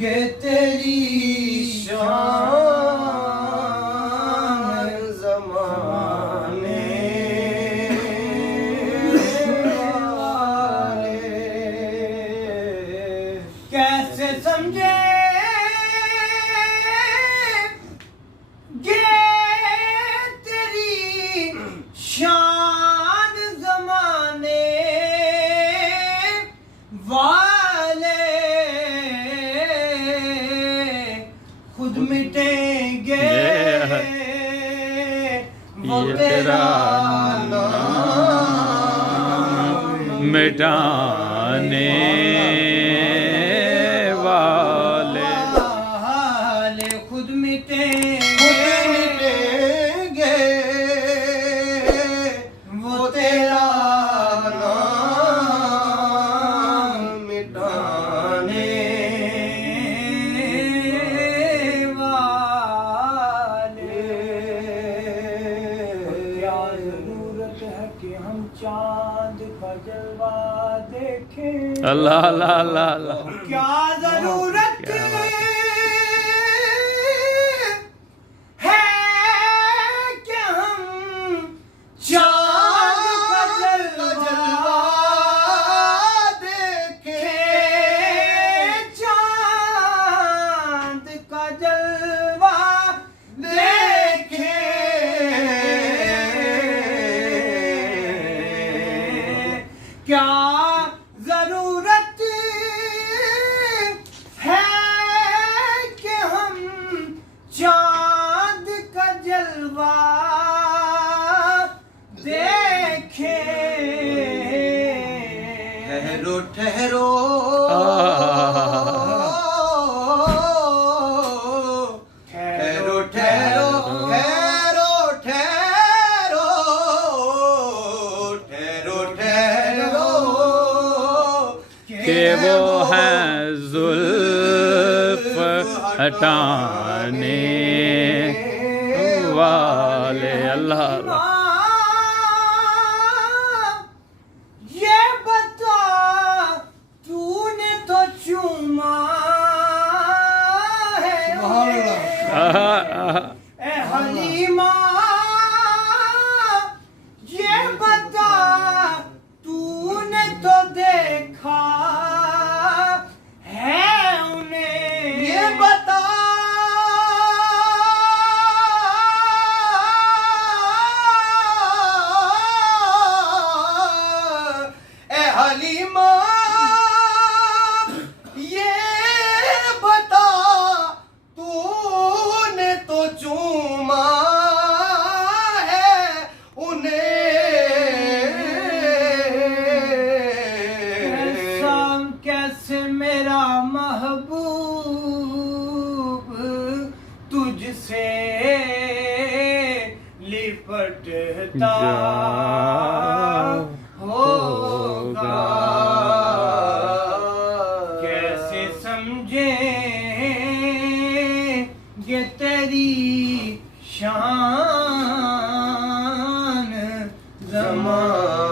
ये तेरी शान ज़माने वाले कैसे समझे ये तेरी शान ज़माने वाले खुद मिटेंगे वो तेरा नाम मिटाने वाले खुद मिटेंगे वो तेरा नाम मिटाने वाले क्या जरूरत है कि हम चांद का जलवा देखें अल्लाह अल्लाह अल्लाह अल्लाह क्या जरूरत क्या बात है कि हम चांद का जलवा देखें चांद का जलवा देखें क्या जरूरत है कि हम चांद का जलवा देखें ठहरो ठहरो ठहरो ठहरो ठहरो ठहरो ठहरो ठहरो कि वो है जुल्फ हटाने वाले अल्लाह अल्लाह ये बता तूने तो चूमा है ए हलीमा ये बता तूने तो देखा है उन्हें ये बता ए हलीमा ये बता तूने तो चूमा है उन्हें कैसे मेरा महबूब तुझसे लिपटता होगा कैसे समझे ये तेरी शान ज़माने